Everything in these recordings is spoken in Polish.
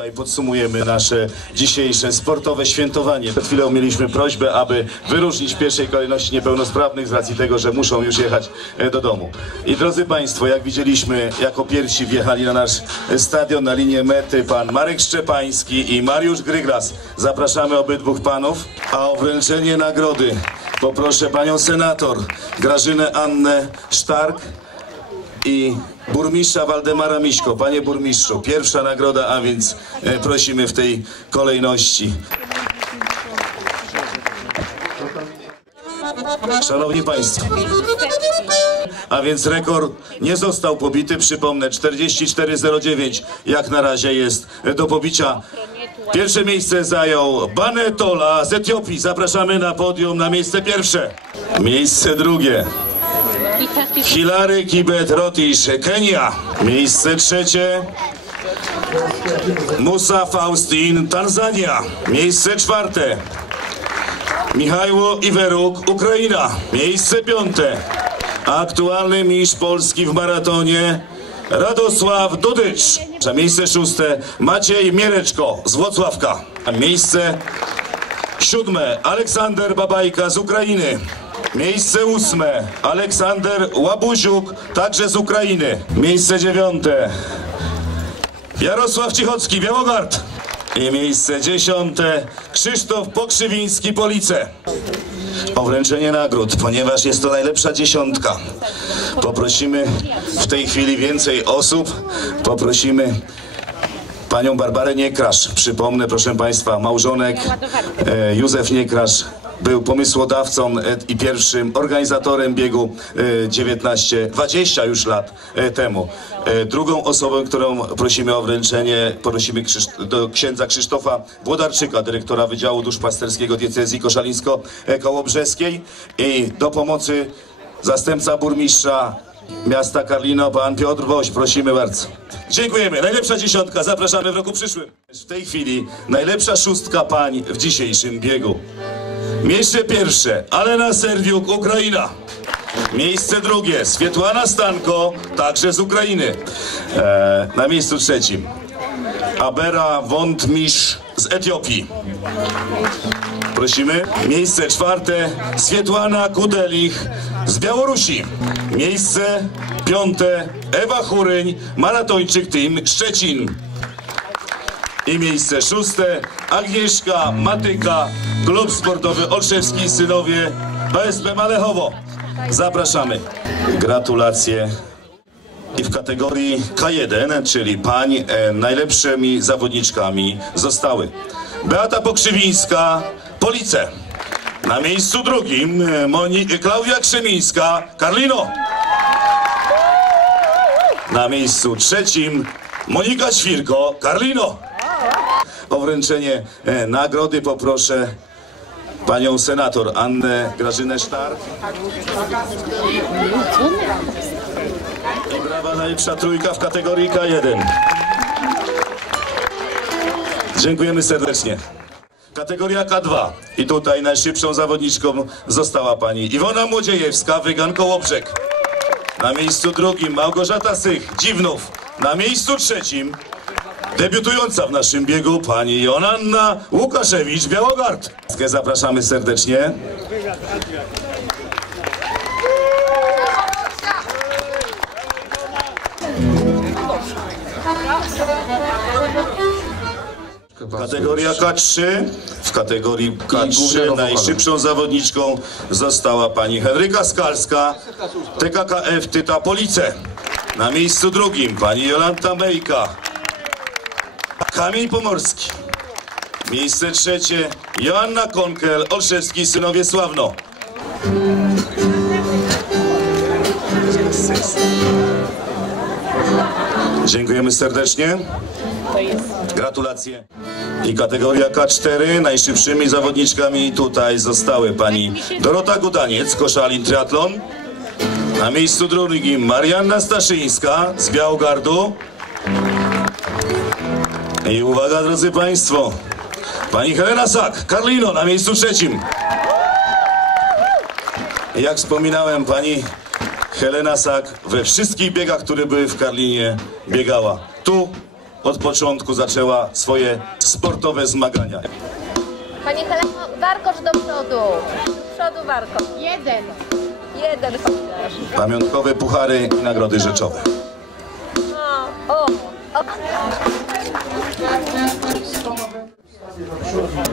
Tutaj podsumujemy nasze dzisiejsze sportowe świętowanie. Przed chwilą mieliśmy prośbę, aby wyróżnić w pierwszej kolejności niepełnosprawnych z racji tego, że muszą już jechać e, do domu. I drodzy Państwo, jak widzieliśmy, jako pierwsi wjechali na nasz stadion na linię mety pan Marek Szczepański i Mariusz Gryglas. Zapraszamy obydwóch panów, a o wręczenie nagrody poproszę panią senator Grażynę Annę Sztark i burmistrza Waldemara Miśko. Panie burmistrzu, pierwsza nagroda, a więc e, prosimy w tej kolejności. Szanowni Państwo, a więc rekord nie został pobity, przypomnę, 44.09 jak na razie jest do pobicia. Pierwsze miejsce zajął Banetola z Etiopii. Zapraszamy na podium na miejsce pierwsze. Miejsce drugie. Hilary Kibet Rotisz, Kenia. Miejsce trzecie. Musa Faustin, Tanzania. Miejsce czwarte. Michajło Iweruk, Ukraina. Miejsce piąte. Aktualny mistrz Polski w maratonie Radosław Dudycz. A miejsce szóste Maciej Miereczko z Włocławka. A miejsce siódme Aleksander Babajka z Ukrainy. Miejsce ósme Aleksander Łabuziuk, także z Ukrainy. Miejsce dziewiąte Jarosław Cichocki, Białogard. I miejsce dziesiąte Krzysztof Pokrzywiński, Police. O wręczenie nagród, ponieważ jest to najlepsza dziesiątka. Poprosimy w tej chwili więcej osób. Poprosimy panią Barbarę Niekrasz. Przypomnę, proszę państwa, małżonek e, Józef Niekrasz był pomysłodawcą e, i pierwszym organizatorem biegu e, 19, 20 już lat e, temu. E, Drugą osobą, którą prosimy o wręczenie, prosimy do księdza Krzysztofa Włodarczyka, dyrektora Wydziału Duszpasterskiego Diecezji Koszalińsko-Kołobrzeskiej i do pomocy zastępca burmistrza miasta Karlino, pan Piotr Woś. Prosimy bardzo. Dziękujemy. Najlepsza dziesiątka. Zapraszamy w roku przyszłym. W tej chwili najlepsza szóstka pań w dzisiejszym biegu. Miejsce pierwsze Alena Serwiuk, Ukraina. Miejsce drugie Swietłana Stanko, także z Ukrainy. E, na miejscu trzecim Abera Wątmisz z Etiopii. Prosimy. Miejsce czwarte Swietłana Kudelich z Białorusi. Miejsce piąte Ewa Churyń, maratończyk Team Szczecin. I miejsce szóste Agnieszka Matyka, klub sportowy Olszewski Synowie PSP Malechowo. Zapraszamy. Gratulacje. I w kategorii K1, czyli pań, e, najlepszymi zawodniczkami zostały Beata Pokrzywińska, Police. Na miejscu drugim e, Moni Klaudia Krzemińska, Karlino. Na miejscu trzecim Monika Świrko, Karlino. O wręczenie e, nagrody poproszę panią senator Annę Grażynę Sztar. I brawa najlepsza trójka w kategorii K1. Dziękujemy serdecznie. Kategoria K2. I tutaj najszybszą zawodniczką została pani Iwona Młodziejewska, Wygan Kołobrzeg. Na miejscu drugim Małgorzata Sych, Dziwnów. Na miejscu trzecim debiutująca w naszym biegu pani Jonanna Łukaszewicz, Białogard. Zapraszamy serdecznie. Kategoria K3. W kategorii K3 najszybszą zawodniczką została pani Henryka Skalska, TKKF Tyta Police. Na miejscu drugim pani Jolanta Mejka, Kamień Pomorski. Miejsce trzecie Joanna Konkel, Olszewski Synowie Sławno. Dziękujemy serdecznie. Gratulacje. I kategoria K4 najszybszymi zawodniczkami tutaj zostały pani Dorota Gudaniec, Koszalin Triathlon. Na miejscu drugim Marianna Staszyńska z Białogardu. I uwaga drodzy Państwo, pani Helena Sak, Karlino na miejscu trzecim. Jak wspominałem, pani Helena Sak we wszystkich biegach, które były w Karlinie, biegała tu od początku zaczęła swoje sportowe zmagania. Pani Heleno, warkocz do przodu. Do przodu warkocz. Jeden. Jeden chociaż. Pamiątkowe puchary i nagrody rzeczowe. O, o. o.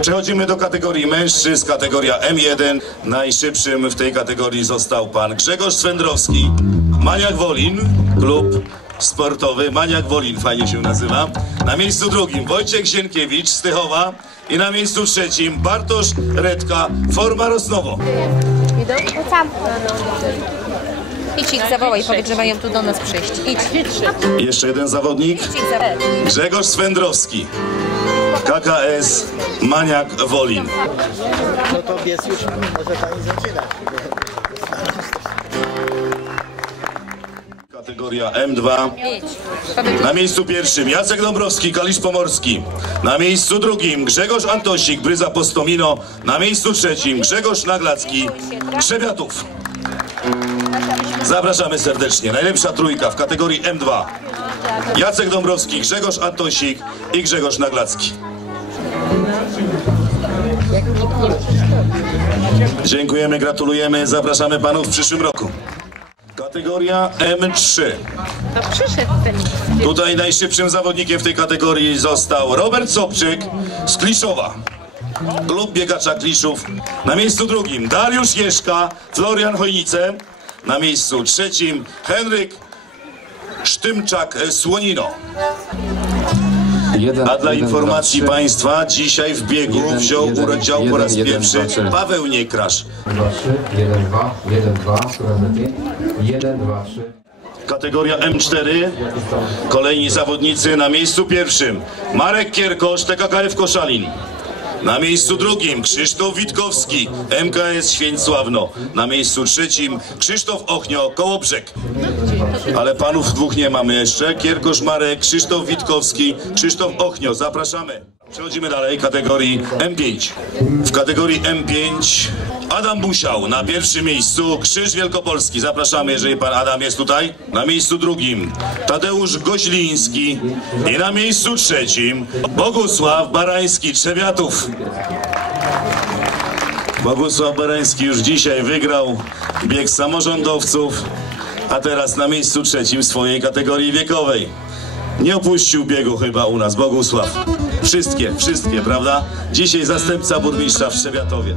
Przechodzimy do kategorii mężczyzn, kategoria M1. Najszybszym w tej kategorii został pan Grzegorz Swędrowski, Maniak Wolin, klub sportowy Maniak Wolin, fajnie się nazywa. Na miejscu drugim Wojciech Zienkiewicz z Tychowa i na miejscu trzecim Bartosz Redka, Forma Rosnowo. Idź ich zawołaj, powiedz, że mają tu do nas przyjść. Idź. Jeszcze jeden zawodnik. Grzegorz Swędrowski, KKS Maniak Wolin. No to biec już może pani zaczynać. Kategoria M2. Idź. Powiedz, Na miejscu pierwszym Jacek Dąbrowski, Kalisz Pomorski. Na miejscu drugim Grzegorz Antosik, Bryza Postomino. Na miejscu trzecim Grzegorz Naglacki, Trzebiatów. Zapraszamy serdecznie. Najlepsza trójka w kategorii M2. Jacek Dąbrowski, Grzegorz Antosik i Grzegorz Naglacki. Dziękujemy, gratulujemy, zapraszamy panów w przyszłym roku. Kategoria M3. to przyszedł ten. Tutaj najszybszym zawodnikiem w tej kategorii został Robert Sobczyk z Kliszowa. Klub biegacza Kliszów. Na miejscu drugim Dariusz Jeszka, Florian Chojnice. Na miejscu trzecim Henryk Sztymczak e. Jeden, A dla jeden, informacji dwa, Państwa, dzisiaj w biegu Jeden, wziął udział po raz pierwszy dwa. Paweł Niekrasz. dwa, trzy, jeden, dwa, jeden, dwa, coraz lepiej. Jeden, dwa, trzy. Kategoria M4. Kolejni zawodnicy na miejscu pierwszym. Marek Kierkosz, TKKF Koszalin. Na miejscu drugim Krzysztof Witkowski, MKS Święcławno. Na miejscu trzecim Krzysztof Ochnio, Kołobrzeg. Ale panów dwóch nie mamy jeszcze. Kierkosz Marek, Krzysztof Witkowski, Krzysztof Ochnio. Zapraszamy. Przechodzimy dalej, kategorii M5. W kategorii M5 Adam Busiał na pierwszym miejscu, Krzyż Wielkopolski. Zapraszamy, jeżeli pan Adam jest tutaj. Na miejscu drugim Tadeusz Goźliński i na miejscu trzecim Bogusław Barański, Trzebiatów. Bogusław Barański już dzisiaj wygrał bieg samorządowców, a teraz na miejscu trzecim swojej kategorii wiekowej. Nie opuścił biegu chyba u nas Bogusław. Wszystkie, wszystkie, prawda? Dzisiaj zastępca burmistrza w Trzebiatowie.